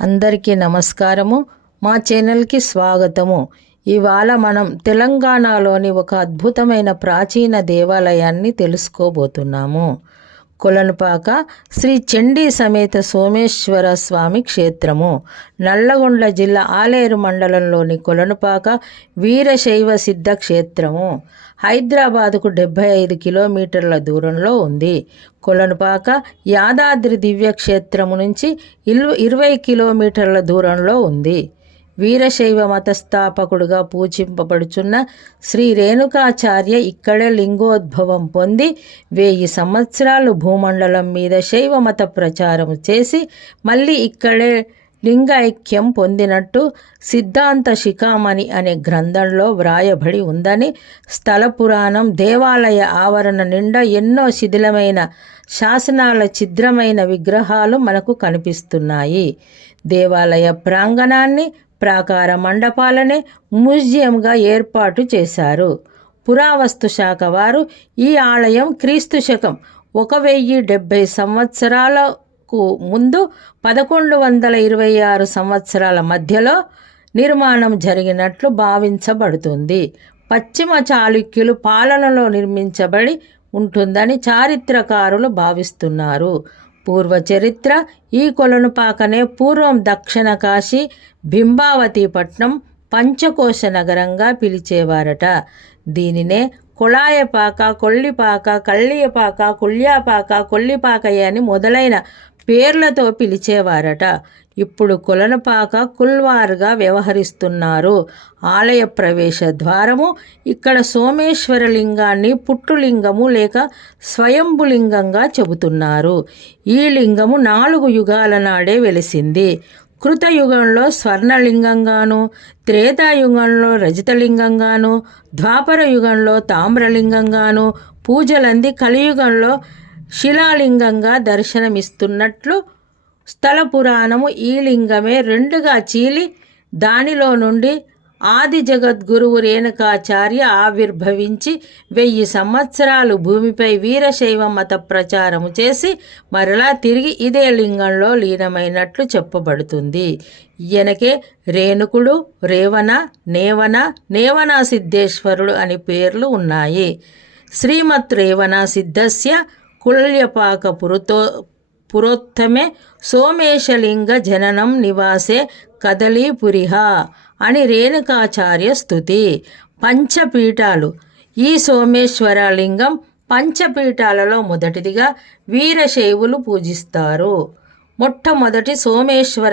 అందరికీ నమస్కారము. మా ఛానల్కి స్వాగతము. ఇవాళ మనం తెలంగాణలోని ఒక అద్భుతమైన ప్రాచీన దేవాలయాన్ని తెలుసుకోబోతున్నాము. కొలనుపాక శ్రీ చండీ సమేత సోమేశ్వర స్వామి క్షేత్రము. నల్లగొండ జిల్లా ఆలేరు మండలంలోని కొలనుపాక వీరశైవ సిద్ధ క్షేత్రము. హైదరాబాదుకు డెబ్భై ఐదు కిలోమీటర్ల దూరంలో ఉంది. కొలనుపాక యాదాద్రి దివ్యక్షేత్రము నుంచి ఇరవై కిలోమీటర్ల దూరంలో ఉంది. వీరశైవ మతస్థాపకుడుగా పూజింపబడుచున్న శ్రీ రేణుకాచార్య ఇక్కడే లింగోద్భవం పొంది వెయ్యి సంవత్సరాలు భూమండలం మీద శైవ మత ప్రచారం చేసి మళ్ళీ ఇక్కడే లింగైక్యం పొందినట్టు సిద్ధాంత శిఖామణి అనే గ్రంథంలో వ్రాయబడి ఉందని స్థల పురాణం దేవాలయ ఆవరణ నిండా ఎన్నో శిథిలమైన శాసనాల ఛిద్రమైన విగ్రహాలు మనకు కనిపిస్తున్నాయి. దేవాలయ ప్రాంగణాన్ని ప్రాకార మండపాలనే మ్యూజియంగా ఏర్పాటు చేశారు. పురావస్తు శాఖ వారు ఈ ఆలయం క్రీస్తు శకం ఒక వెయ్యి డెబ్భై సంవత్సరాల కు ముందు పదకొండు వందల ఇరవై ఆరు సంవత్సరాల మధ్యలో నిర్మాణం జరిగినట్లు భావించబడుతుంది. పశ్చిమ చాళుక్యులు పాలనలో నిర్మించబడి ఉంటుందని చారిత్రకారులు భావిస్తున్నారు. పూర్వ చరిత్ర ఈ కొలనుపాకనే పూర్వం దక్షిణ కాశీ బింబావతిపట్నం పంచకోశ నగరంగా పిలిచేవారట. దీనినే కొళాయపాక కొల్లిపాక కళ్ళియపాక కొల్యాపాక కొల్లిపాకయ్య అని మొదలైన పేర్లతో పిలిచేవారట. ఇప్పుడు కులనపాక కుల్వారుగా వ్యవహరిస్తున్నారు. ఆలయ ప్రవేశ ద్వారము ఇక్కడ సోమేశ్వర లింగాన్ని పుట్టులింగము లేక స్వయంభులింగంగా చెబుతున్నారు. ఈ లింగము నాలుగు యుగాల నాడే వెలిసింది. కృతయుగంలో స్వర్ణలింగంగాను త్రేతాయుగంలో రజతలింగంగాను ద్వాపర యుగంలో తామ్రలింగంగాను పూజలంది కలియుగంలో శిలాలింగంగా దర్శనమిస్తున్నట్లు స్థల పురాణము ఈ లింగమే రెండుగా చీలి దానిలో నుండి ఆది జగద్గురువు రేణుకాచార్య ఆవిర్భవించి వెయ్యి సంవత్సరాలు భూమిపై వీరశైవ మత ప్రచారము చేసి మరలా తిరిగి ఇదే లింగంలో లీనమైనట్లు చెప్పబడుతుంది. ఈయనకే రేణుకుడు రేవణ నేవన నేవనా సిద్ధేశ్వరుడు అని పేర్లు ఉన్నాయి. శ్రీమత్ రేవణ సిద్ధస్య కుల్యపాక పురతో పురోత్తమే సోమేశలింగ జననం నివాసే కదలీపురిహ అని రేణుకాచార్య స్థుతి పంచపీఠాలు. ఈ సోమేశ్వర లింగం పంచపీఠాలలో మొదటిదిగా వీరశైవులు పూజిస్తారు. మొట్టమొదటి సోమేశ్వర